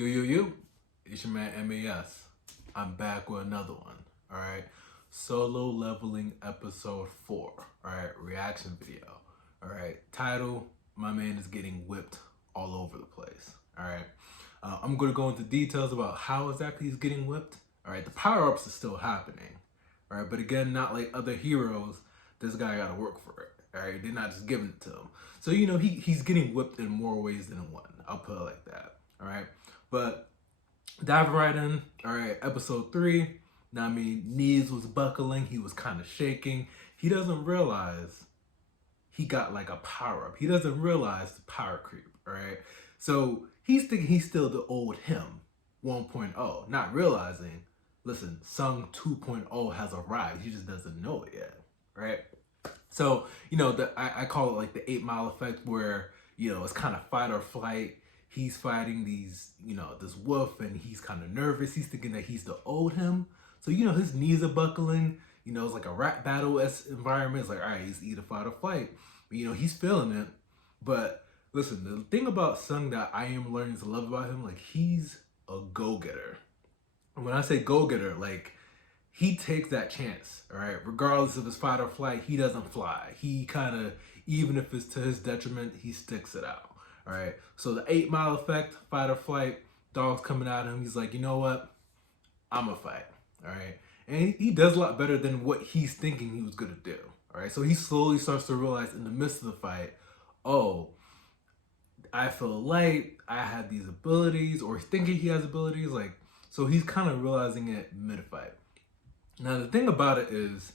Yo, it's your man MAS. I'm back with another one, alright? Solo Leveling Episode 4, alright? Reaction video, alright? Title, my man is getting whipped all over the place, alright? I'm gonna go into details about how exactly he's getting whipped, alright? The power-ups are still happening, alright? But again, not like other heroes, this guy gotta work for it, alright? They're not just giving it to him. So, he's getting whipped in more ways than one. I'll put it like that, alright? But diving right in, all right, episode 3. Now, knees was buckling. He was kind of shaking. He doesn't realize he got like a power up. He doesn't realize the power creep, all right? So he's thinking he's still the old him 1.0, not realizing, listen, Sung 2.0 has arrived. He just doesn't know it yet, right? So, I call it like the 8 Mile effect where, it's kind of fight or flight. He's fighting this wolf and he's kind of nervous. He's thinking that he's the old him. So, his knees are buckling. It's like a rap battle-esque environment. It's like, all right, he's either fight or flight. But, he's feeling it. But listen, the thing about Sung that I am learning to love about him, like, he's a go-getter. And when I say go-getter, like, he takes that chance, all right? Regardless of his fight or flight, he doesn't fly. He kind of, even if it's to his detriment, he sticks it out. All right, so the 8 Mile effect, fight or flight, dog's coming at him. He's like, you know what? I'm a fight. All right, and he does a lot better than what he's thinking he was gonna do. All right, so he slowly starts to realize in the midst of the fight, oh, I feel light. I have these abilities, or he's thinking he has abilities. Like, so he's kind of realizing it mid-fight. Now the thing about it is,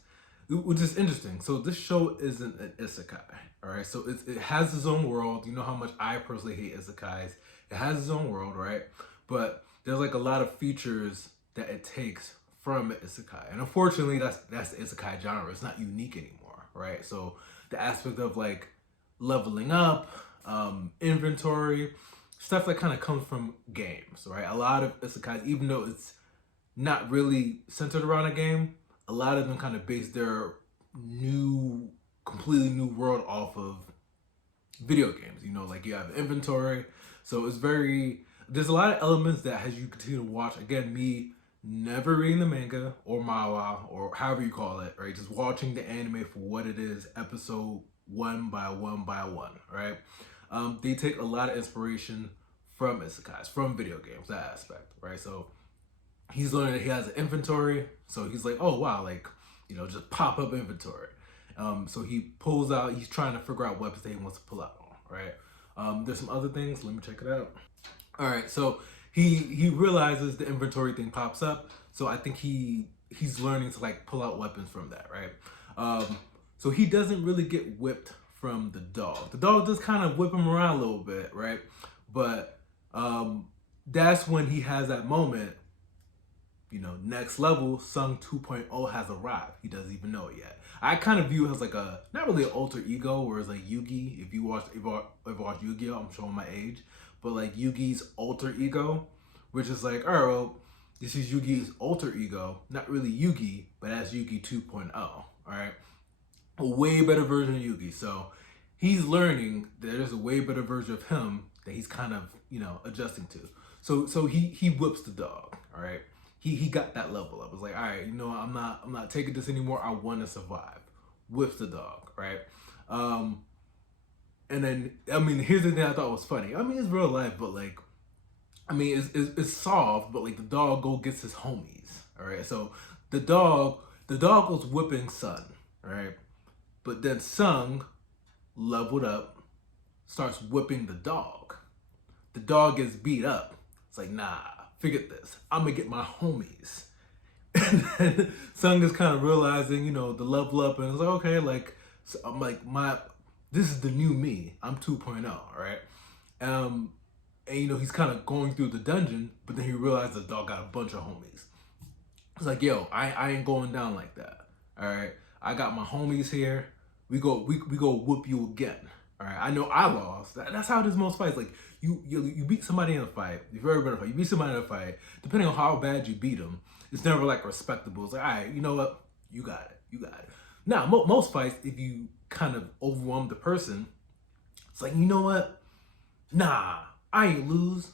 which is interesting. So this show isn't an isekai, all right? So it has its own world. You know how much I personally hate isekais. It has its own world, right? But there's like a lot of features that it takes from an isekai. And unfortunately, that's the isekai genre. It's not unique anymore, right? So the aspect of like leveling up, inventory, stuff that kind of comes from games, right? A lot of isekais, even though it's not really centered around a game, a lot of them kind of base their completely new world off of video games. Like you have inventory. So there's a lot of elements that as you continue to watch, again, me never reading the manga or manhwa or however you call it, right? Just watching the anime for what it is, episode one by one, right? They take a lot of inspiration from isekais, from video games, that aspect, right? So he's learning that he has an inventory, so he's like, oh wow, like, just pop up inventory. So he pulls out, he's trying to figure out weapons that he wants to pull out, right? There's some other things, let me check it out. All right, so he realizes the inventory thing pops up, so I think he's learning to like pull out weapons from that, right? So he doesn't really get whipped from the dog. The dog does kind of whip him around a little bit, right? But that's when he has that moment. Next level, Sung 2.0 has arrived. He doesn't even know it yet. I kind of view it as like not really an alter ego, whereas like Yugi, if you ever watched Yu-Gi-Oh, I'm showing my age, but like Yugi's alter ego, which is like, all right, well, this is Yugi's alter ego, not really Yugi, but as Yugi 2.0, all right? A way better version of Yugi. So he's learning that there's a way better version of him that he's kind of, adjusting to. So he whips the dog, all right? He got that level up. It's like, all right, I'm not taking this anymore. I want to survive. Whips the dog, right? And then, here's the thing I thought was funny. It's real life, but like, it's solved, but like the dog gets his homies, all right? So the dog goes whipping Sun, right? But then Sung, leveled up, starts whipping the dog. The dog gets beat up. It's like, nah, forget this. I'm gonna get my homies. And then Sung is kind of realizing, the level up, and it's like, okay, like, so I'm like, this is the new me. I'm 2.0, right? And he's kind of going through the dungeon, but then he realized the dog got a bunch of homies. It's like, yo, I ain't going down like that. All right, I got my homies here. We go whoop you again. All right, I know I lost. That's how it is most fights. Like you beat somebody in a fight. If you've ever been in a fight, you beat somebody in a fight. Depending on how bad you beat them, it's never like respectable. It's like, all right, you know what? You got it. Now, most fights, if you kind of overwhelm the person, it's like, you know what? Nah, I ain't lose.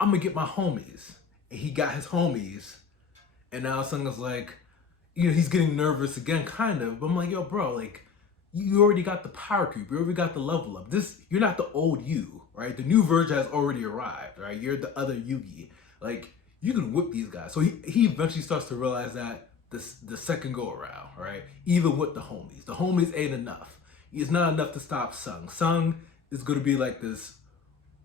I'm gonna get my homies. And he got his homies. And now Sung is like, he's getting nervous again, kind of. But I'm like, yo, bro, like, you already got the power creep. You already got the level up. You're not the old you, right? The new version has already arrived, right? You're the other Yugi. Like, you can whip these guys. So he eventually starts to realize that the second go around, right? Even with the homies ain't enough. It's not enough to stop Sung. Sung is gonna be like this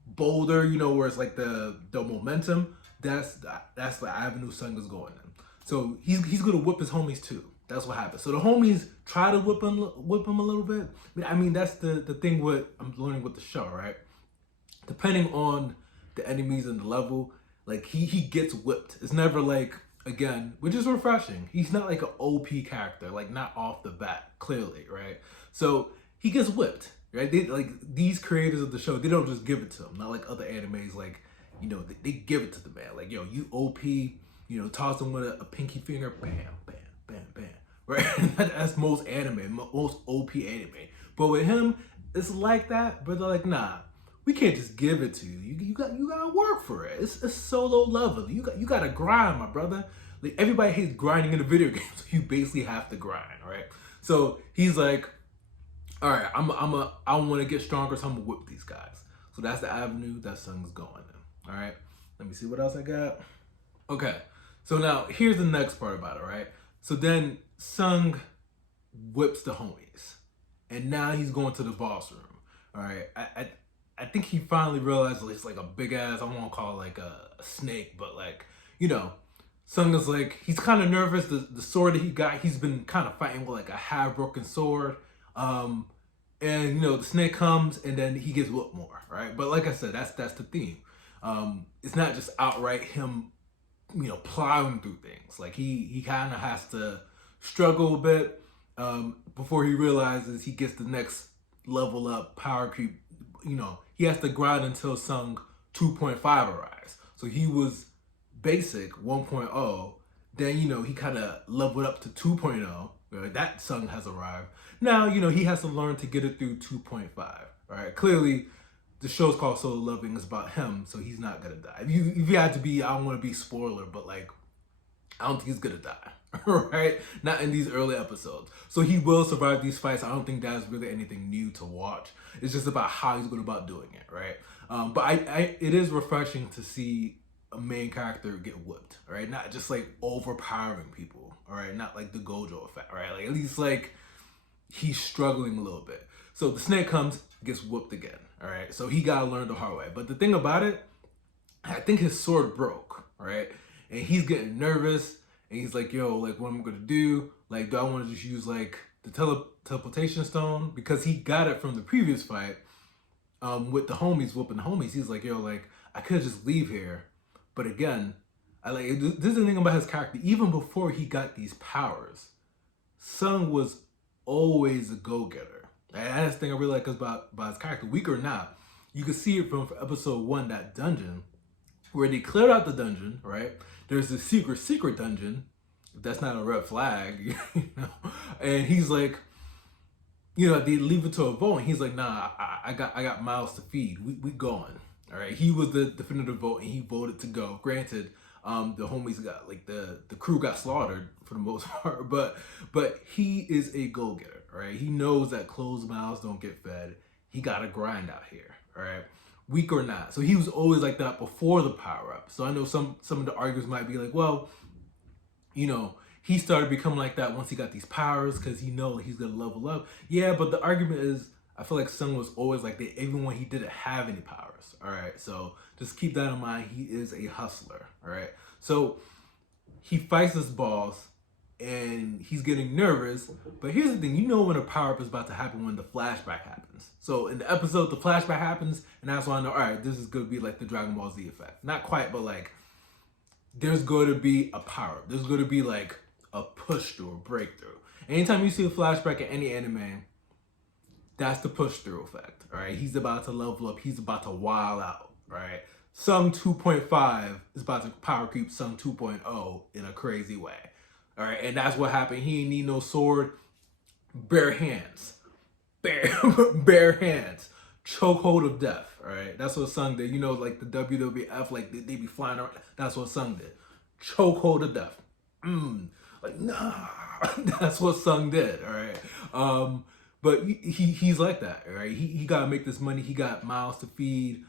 boulder, where it's like the momentum. That's the avenue Sung is going in. So he's gonna whip his homies too. That's what happens. So the homies try to whip him a little bit. I mean, that's the thing with I'm learning with the show, right? Depending on the enemies and the level, like he gets whipped. It's never like, again, which is refreshing. He's not like an OP character, like not off the bat, clearly, right? So he gets whipped, right? Like these creators of the show, they don't just give it to him. Not like other animes, like they give it to the man. Like, yo, you OP, toss him with a pinky finger, bam, bam, bam, bam, right? That's most anime, most OP anime. But with him, it's like that, but they're like, nah, we can't just give it to you. You gotta work for it. It's so low level. You gotta grind, my brother. Like everybody hates grinding in a video game, so you basically have to grind, right? So he's like, all right, I want to get stronger, so I'm gonna whip these guys. So that's the avenue that Sung's going in. All right, let me see what else I got. Okay, so now here's the next part about it, right? So then Sung whips the homies, and now he's going to the boss room. All right, I think he finally realized it's like a big ass, I won't call it like a snake, but like, Sung is like, he's kind of nervous. The sword that he got, he's been kind of fighting with like a half broken sword. And the snake comes and then he gets whooped more, right? But like I said, that's the theme. It's not just outright him, plowing through things. Like he kind of has to struggle a bit before he realizes he gets the next level up power creep. He has to grind until Sung 2.5 arrives. So he was basic 1.0. Then, he kind of leveled up to 2.0. Right? That Sung has arrived. Now, he has to learn to get it through 2.5. All right. Clearly, the show's called Solo Leveling. It's about him, so he's not going to die. If you had to be, I don't want to be spoiler, but like, I don't think he's going to die. Right? Not in these early episodes. So he will survive these fights. I don't think that's really anything new to watch. It's just about how he's going about doing it, right? But it is refreshing to see a main character get whipped, right? Not just like overpowering people, all right? Not like the Gojo effect, right? Like at least like he's struggling a little bit. So the snake comes, gets whooped again, all right? So he got to learn the hard way. But the thing about it, I think his sword broke, right? And he's getting nervous. And he's like, yo, like, what am I going to do? Like, do I want to just use, like, the teleportation stone? Because he got it from the previous fight with the homies, whooping the homies. He's like, yo, like, I could just leave here. But again, this is the thing about his character. Even before he got these powers, Sung was always a go-getter. And that's the thing I really like about his character. Weak or not, you can see it from episode 1, that dungeon, where they cleared out the dungeon, right? There's a secret dungeon. That's not a red flag, And he's like, they leave it to a vote, and he's like, nah, I got mouths to feed. We going, all right. He was the definitive vote, and he voted to go. Granted, the homies got like the crew got slaughtered for the most part, but he is a go getter, right? He knows that closed mouths don't get fed. He got to grind out here, all right. Weak or not. So he was always like that before the power up. So I know some of the arguers might be like, well, he started becoming like that once he got these powers because he knows he's gonna level up. Yeah, but the argument is, I feel like Sung was always like that even when he didn't have any powers. All right, so just keep that in mind. He is a hustler. All right, so he fights this boss and he's getting nervous. But here's the thing, when a power-up is about to happen when the flashback happens. So in the episode, the flashback happens, and that's why I know, all right, this is going to be like the Dragon Ball Z effect. Not quite, but like, there's going to be a power-up. There's going to be like a push-through, a breakthrough. Anytime you see a flashback in any anime, that's the push-through effect, all right? He's about to level up. He's about to wild out, right? Sung 2.5 is about to power creep Sung 2.0 in a crazy way. All right, and that's what happened. He didn't need no sword, bare hands, bare hands. chokehold of death. All right, that's what Sung did. You know, like the WWF, like they be flying around. That's what Sung did. Chokehold of death. Like nah, that's what Sung did. All right. But he's like that. All right. He gotta make this money. He got mouths to feed.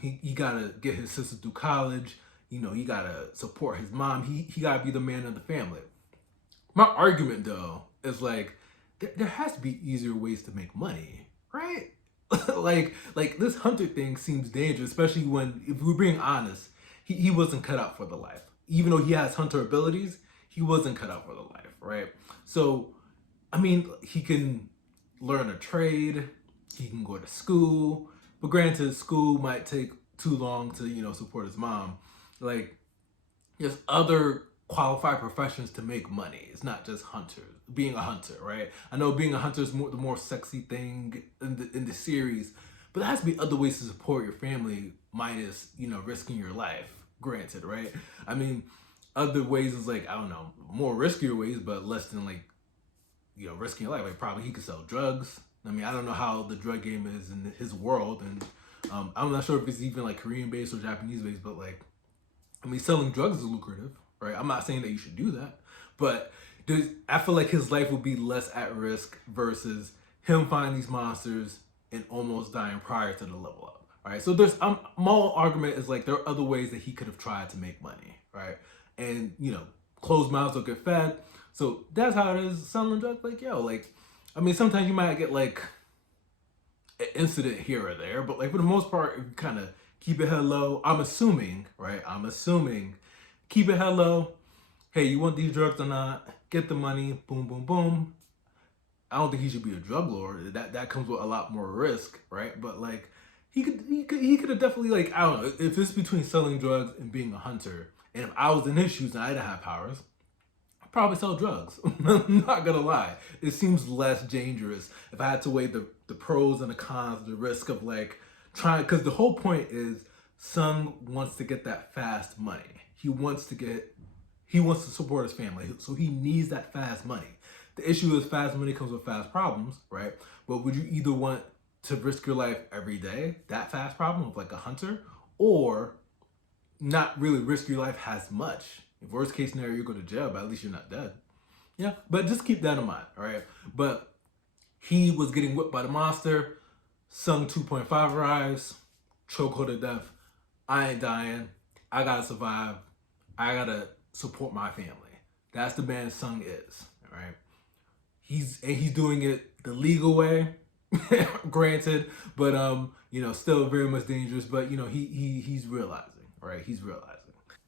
He gotta get his sister through college. You know, he gotta support his mom. He gotta be the man of the family. My argument though is like there has to be easier ways to make money, right? like this hunter thing seems dangerous, especially when, if we're being honest, he wasn't cut out for the life. Even though he has hunter abilities, he wasn't cut out for the life, right? So, I mean, he can learn a trade, he can go to school, but granted, school might take too long to, you know, support his mom. Like, there's other qualified professions to make money. It's not just hunter, being a hunter, right? I know being a hunter is the more sexy thing in the series, but there has to be other ways to support your family minus, you know, risking your life. Granted, right? I mean, other ways is like, I don't know, more riskier ways, but less than like, you know, risking your life. Like probably he could sell drugs. I mean, I don't know how the drug game is in his world, and I'm not sure if it's even like Korean based or Japanese based, but like, I mean, selling drugs is lucrative, right? I'm not saying that you should do that, but I feel like his life would be less at risk versus him finding these monsters and almost dying prior to the level up, right? So there's my whole argument is like there are other ways that he could have tried to make money, right? And you know, closed mouths don't get fed. So that's how it is selling drugs. Like yo, like I mean, sometimes you might get like an incident here or there, but like for the most part, if you kind of keep it head low, I'm assuming, right? I'm assuming, keep it head low. Hey, you want these drugs or not? Get the money. Boom, boom, boom. I don't think he should be a drug lord. That comes with a lot more risk, right? But like, he could have definitely like, I don't know, if it's between selling drugs and being a hunter, and if I was in his shoes and I didn't have powers, I'd probably sell drugs. I'm not gonna lie. It seems less dangerous if I had to weigh the pros and the cons, the risk of like trying, because the whole point is Sung wants to get that fast money. He wants to support his family, so he needs that fast money. The issue is fast money comes with fast problems, right? But would you either want to risk your life every day, that fast problem of like a hunter, or not really risk your life as much? If worst case scenario, you go to jail, but at least you're not dead. Yeah, but just keep that in mind, all right? But he was getting whipped by the monster. Sung 2.5 arrives, chokehold to death. I ain't dying. I gotta survive. I gotta support my family. That's the man Sung is, all right? He's doing it the legal way, granted, but you know, still very much dangerous. But you know, he's realizing, right? He's realizing.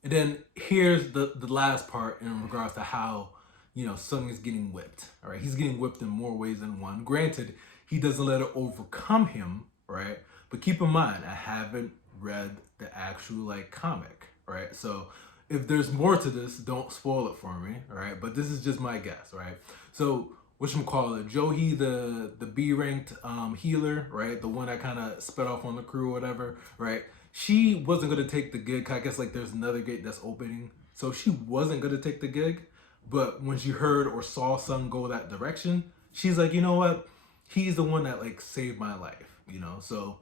And then here's the last part in regards to how, you know, Sung is getting whipped. All right, he's getting whipped in more ways than one. Granted, he doesn't let it overcome him, right? But keep in mind, I haven't read the actual like comic, right? So if there's more to this, don't spoil it for me, all right? But this is just my guess, right? So whatchamacallit, Johi, the B ranked healer, right? The one that kind of sped off on the crew or whatever, right? She wasn't gonna take the gig. I guess like there's another gate that's opening, so she wasn't gonna take the gig. But when she heard or saw Sung go that direction, she's like, you know what? He's the one that like saved my life, you know. So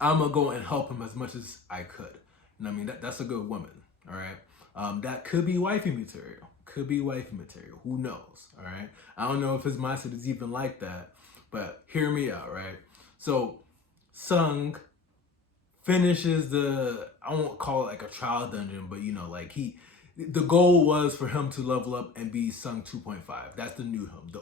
I'm gonna go and help him as much as I could. And I mean that's a good woman, all right. That could be wifey material. Could be wifey material. Who knows? All right. I don't know if his mindset is even like that, but hear me out, right? So Sung finishes I won't call it like a trial dungeon, but you know, like the goal was for him to level up and be Sung 2.5. That's the new him.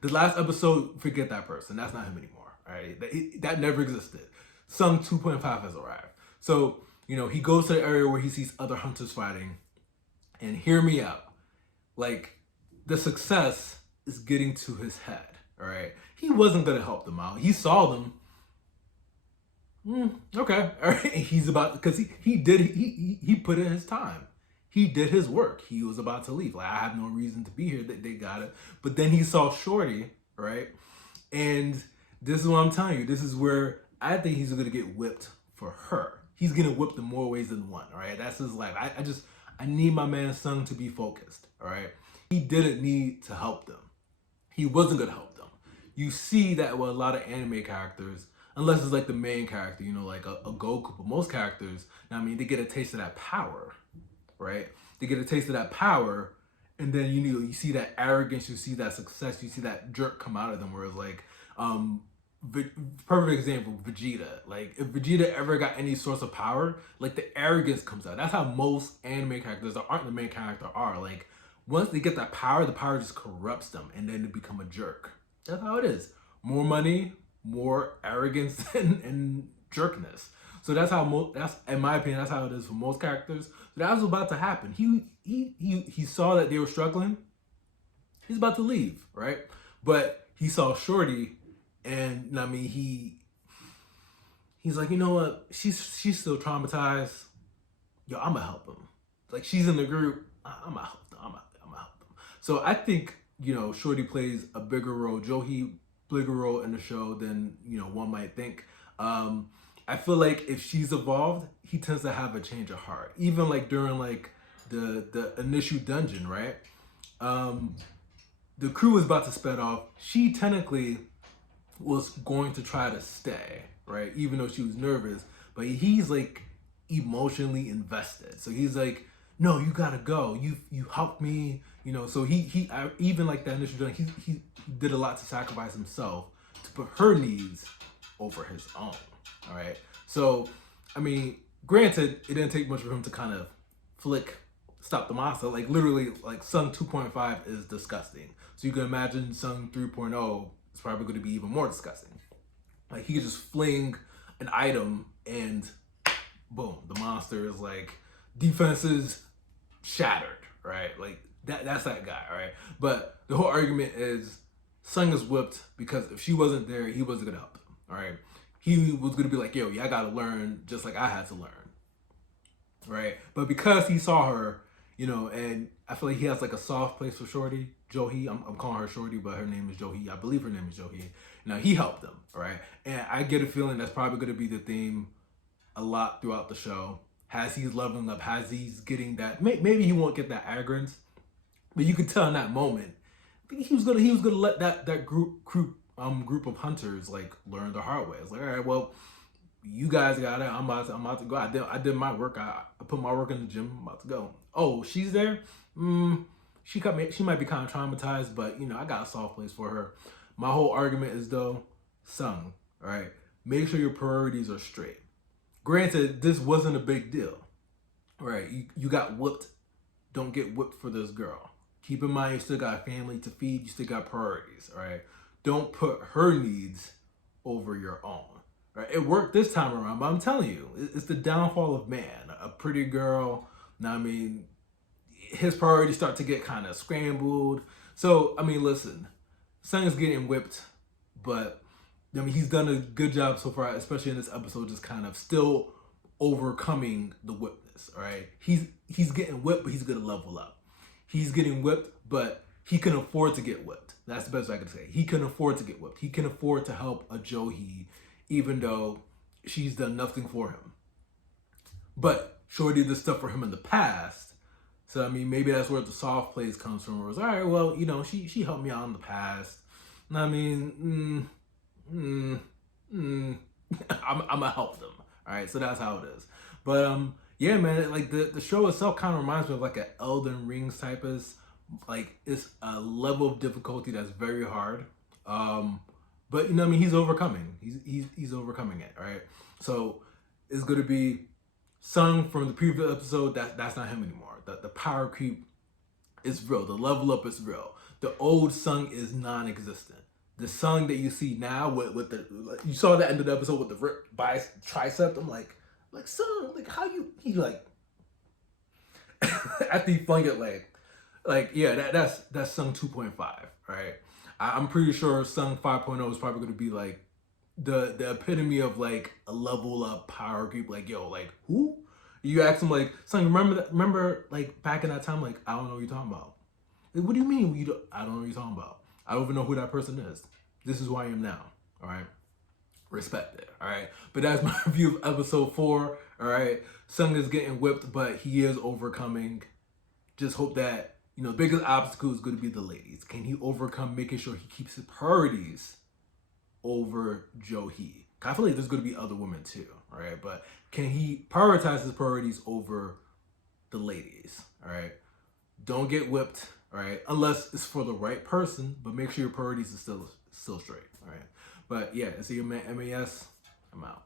The last episode, forget that person. That's not him anymore. All right. That never existed. Sung 2.5 has arrived. So, you know, he goes to the area where he sees other hunters fighting, and hear me out. Like, the success is getting to his head. All right. He wasn't going to help them out. He saw them. Okay, all right. He's about, because he put in his time. He did his work. He was about to leave. Like, I have no reason to be here. They got it. But then he saw Shorty, right? And this is what I'm telling you. This is where I think he's gonna get whipped for her. He's getting whipped in more ways than one. All right, that's his life. I need my man Sung to be focused. All right, he didn't need to help them. He wasn't gonna help them. You see that with a lot of anime characters. unless it's like the main character, you know, like a Goku. But most characters, I mean, they get a taste of that power, right? They get a taste of that power, and then you know you see that arrogance, you see that success, you see that jerk come out of them. Whereas like, perfect example, Vegeta. Like if Vegeta ever got any source of power, like the arrogance comes out. That's how most anime characters that aren't the main character are. Like once they get that power, the power just corrupts them, and then they become a jerk. That's how it is. More money, more arrogance, and jerkness. So that's how that's in my opinion that's how it is for most characters. So that was about to happen. He saw that they were struggling. He's about to leave, right? But he saw Shorty, and I mean he's like, you know what? She's still traumatized. Yo, I'ma help him. Like she's in the group. I'ma help them. I'ma help them. So I think you know Shorty plays a bigger role. Johi bigger role in the show than you know one might think. I feel like if she's evolved, he tends to have a change of heart. Even like during like the initial dungeon, right? The crew was about to sped off. She technically was going to try to stay, right? Even though she was nervous, but he's like emotionally invested. So he's like, no, you gotta go. You helped me, you know. So even like that initial dungeon, he did a lot to sacrifice himself to put her needs over his own. All right. So, I mean, granted, it didn't take much for him to kind of stop the monster. Like literally, like Sung 2.5 is disgusting. So you can imagine Sung 3.0 is probably going to be even more disgusting. Like he could just fling an item and boom, the monster is like defenses shattered, right? Like that's that guy, right? But the whole argument is Sung is whipped because if she wasn't there, he wasn't gonna help him. All right. He was gonna be like, yo, yeah, I gotta learn just like I had to learn. Right? But because he saw her, you know, and I feel like he has like a soft place for Shorty, Johi. I'm calling her Shorty, but her name is Johi. I believe her name is Johi. Now he helped them, right? And I get a feeling that's probably gonna be the theme a lot throughout the show. As he's leveling up, as he's getting that, maybe he won't get that arrogance, but you could tell in that moment, he was gonna let that group of hunters like learn the hard way. It's like, all right, well, you guys got it. I'm about to go. I did my work. I put my work in the gym. I'm about to go. Oh, she's there. She might be kind of traumatized, but you know, I got a soft place for her. My whole argument is though, Sung, all right, make sure your priorities are straight. Granted, this wasn't a big deal, all right? You got whipped. Don't get whipped for this girl. Keep in mind, you still got a family to feed. You still got priorities, all right? Don't put her needs over your own. Right? It worked this time around, but I'm telling you, it's the downfall of man. A pretty girl, now I mean, his priorities start to get kind of scrambled. So, I mean, listen, Sung is getting whipped, but I mean, he's done a good job so far, especially in this episode, just kind of still overcoming the whipness, all right? He's getting whipped, but he's going to level up. He's getting whipped, but he can afford to get whipped. That's the best I can say. He can afford to get whipped. He can afford to help a Johi, even though she's done nothing for him. But Shorty did stuff for him in the past. So, I mean, maybe that's where the soft place comes from. Where it's, all right, well, you know, she helped me out in the past. And I mean, I'm going to help them. All right, so that's how it is. But, yeah, man, like the show itself kind of reminds me of like an Elden Rings type of, like it's a level of difficulty that's very hard. But you know, I mean, he's overcoming. He's overcoming it, right? So it's gonna be Sung from the previous episode. That's not him anymore. The power creep is real. The level up is real. The old Sung is non-existent. The Sung that you see now with the you saw the end of the episode with the ripped tricep. I'm like Sung, like how you he like after he flung it like yeah, that's Sung 2.5, right? I'm pretty sure Sung 5.0 is probably going to be like the epitome of like a level up power creep. Like, yo, like who? You ask him like, Sung, remember like back in that time, like I don't know what you're talking about. Like, what do you mean I don't know what you're talking about? I don't even know who that person is. This is who I am now. All right. Respect it. All right. But that's my review of episode 4. All right. Sung is getting whipped, but he is overcoming. Just hope that, you know, the biggest obstacle is going to be the ladies. Can he overcome making sure he keeps his priorities over Johi? I feel like there's going to be other women too, all right? But can he prioritize his priorities over the ladies, all right? Don't get whipped, all right? Unless it's for the right person, but make sure your priorities are still straight, all right? But yeah, it's your man MAS. I'm out.